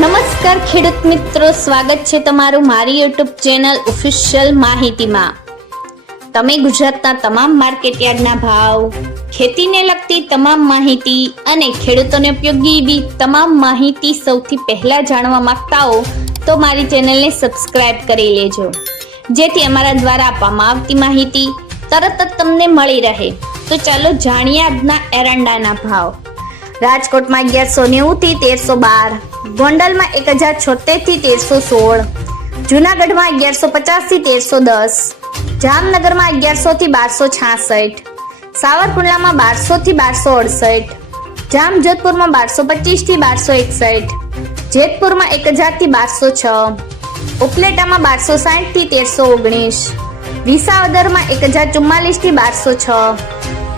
નમસ્કાર ખેડૂત મિત્રો, સ્વાગત છે તમારું મારી યુટ્યુબ ચેનલ ઓફિશિયલ માહિતીમાં. તમે ગુજરાતના તમામ માર્કેટ યાર્ડના ભાવ, ખેતીને લગતી તમામ માહિતી અને ખેડૂતોને ઉપયોગી એવી તમામ માહિતી સૌથી પહેલા જાણવા માંગતા હો, તો મારી ચેનલને સબસ્ક્રાઇબ કરી લેજો. જેથી અમારા દ્વારા આપવામાં આવતી માહિતી તરત જ તમને મળી રહે. તો ચાલો જાણીએ આજના એરંડાના ભાવ. રાજકોટમાં અગિયારસો નેવું થી તેરસો બાર. ગોંડલમાં એક હજાર છોતેરથી તેરસો સોળ. જુનાગઢમાં અગિયારસો પચાસથી તેરસો દસ. જામનગરમાં અગિયારસો થી બારસો છાસઠ. સાવરકુંડલામાં બારસો થી બારસો અડસઠ. જામજોધપુરમાં બારસો પચીસથી બારસો એકસઠ. જેતપુરમાં એક હજારથી બારસો છ. ઉપલેટામાં બારસો સાઠથી તેરસો ઓગણીસ. વિસાવદરમાં એક હજાર ચુમ્માલીસથી બારસો છ.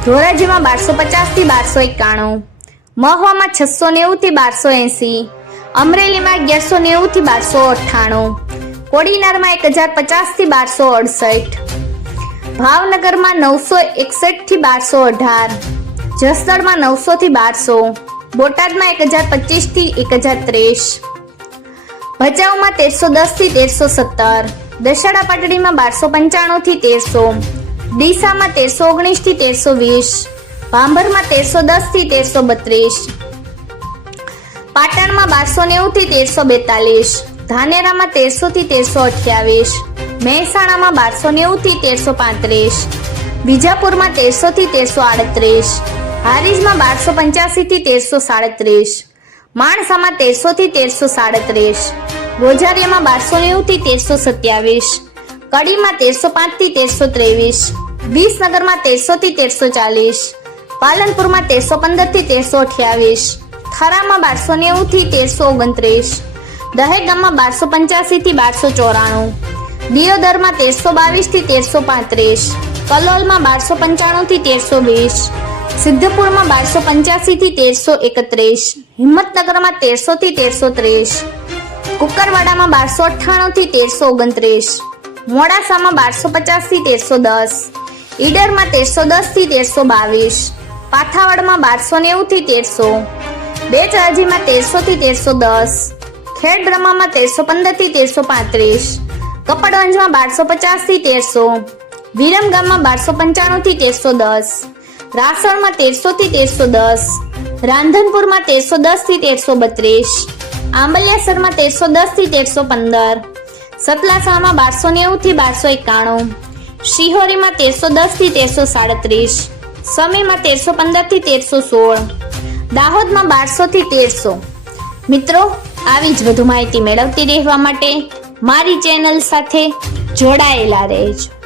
ધોરાજીમાં બારસો પચાસથી બારસો એકાણું. મહુવામાં છસો નેવું થી બારસો એસી. અમરેલીમાં અગિયારસો નેવું થી બારસો અઠ્ઠાણું. કોડીનારમાં એક હજાર પચાસથી બારસો અડસઠ. ભાવનગરમાં નવસો એકસઠથી બારસો અઢાર. જસદણમાં નવસો થી બારસો. બોટાદમાં એક હજાર પચીસથી એક હજાર ત્રીસ. ભચાઉમાં તેરસો દસથી તેરસો સત્તર. દશાડા પાટડીમાં બારસો પંચાણું થી તેરસો. ડીસામાં તેરસો ઓગણીસથી તેરસો વીસ. ભાંભરમાં તેરસો દસથી તેરસો બત્રીસ. પાટણમાં બારસો નેવું થી તેરસો બેતાલીસ, ધાનેરામાં તેરસો થી તેરસો અઠ્યાવીસ, મહેસાણામાં બારસો નેવું થી તેરસો પાંત્રીસ બીજાપુરમાં તેરસો થી તેરસો આડત્રીસ, હારીજમાં બારસો પંચ્યાસી થી તેરસો સાડત્રીસ, માણસામાં તેરસો થી તેરસો સાડત્રીસ, ગોઝારિયામાં બારસો નેવું થી તેરસો સત્યાવીસ, કડીમાં તેરસો પાંચથી તેરસો ત્રેવીસ, વિસનગરમાં તેરસો થી તેરસો ચાલીસ, પાલનપુરમાં તેરસો પંદરથી તેરસો અઠ્યાવીસ થરામાં બારસો નેવું થી તેરસો ઓગણત્રીસ. દહેગામમાં બારસો પંચ્યાસી થી બારસો ચોરાણું. દિયોદરમાં તેરસો બાવીસથી તેરસો પાંત્રીસ. કલોલમાં બારસો પંચાણું થી તેરસો વીસ. સિદ્ધપુરમાં બારસો પંચ્યાસી થી તેરસો એકત્રીસ. હિંમતનગરમાં તેરસો થી તેરસો ત્રીસ. કુકરવાડામાં બારસો અઠ્ઠાણું થી તેરસો ઓગણત્રીસ. મોડાસામાં બારસો પચાસથી તેરસો દસ. ઈડરમાં તેરસો દસથી તેરસો બાવીસ. પાથાવાડમાં બારસો નેવું થી તેરસો બેચરાજીમાં તેરસો થી તેરસો દસ. ખેડ બ્રહ્મામાં તેરસો પંદરથી તેરસો પાંત્રીસ. કપડવંજમાં બારસો પચાસથી તેરસો વિરમગામમાં બારસો પંચાણું થી તેરસો દસ. રાસણમાં તેરસો થી તેરસો દસ. રાંધનપુરમાં તેરસો દસથી તેરસો બત્રીસ. આંબલિયાસરમાં તેરસો દસથી તેરસો પંદર. સતલાસામાં બારસો નેવું થી બારસો એકાણું. શિહોરીમાં તેરસો દસથી તેરસો સાડત્રીસ. સમીમાં તેરસો પંદરથી તેરસો સોળ. દાહોદમાં બારસો થી તેરસો. મિત્રો, આવી જ વધુ માહિતી મેળવતી રહેવા માટે મારી ચેનલ સાથે જોડાયેલા રહેજો.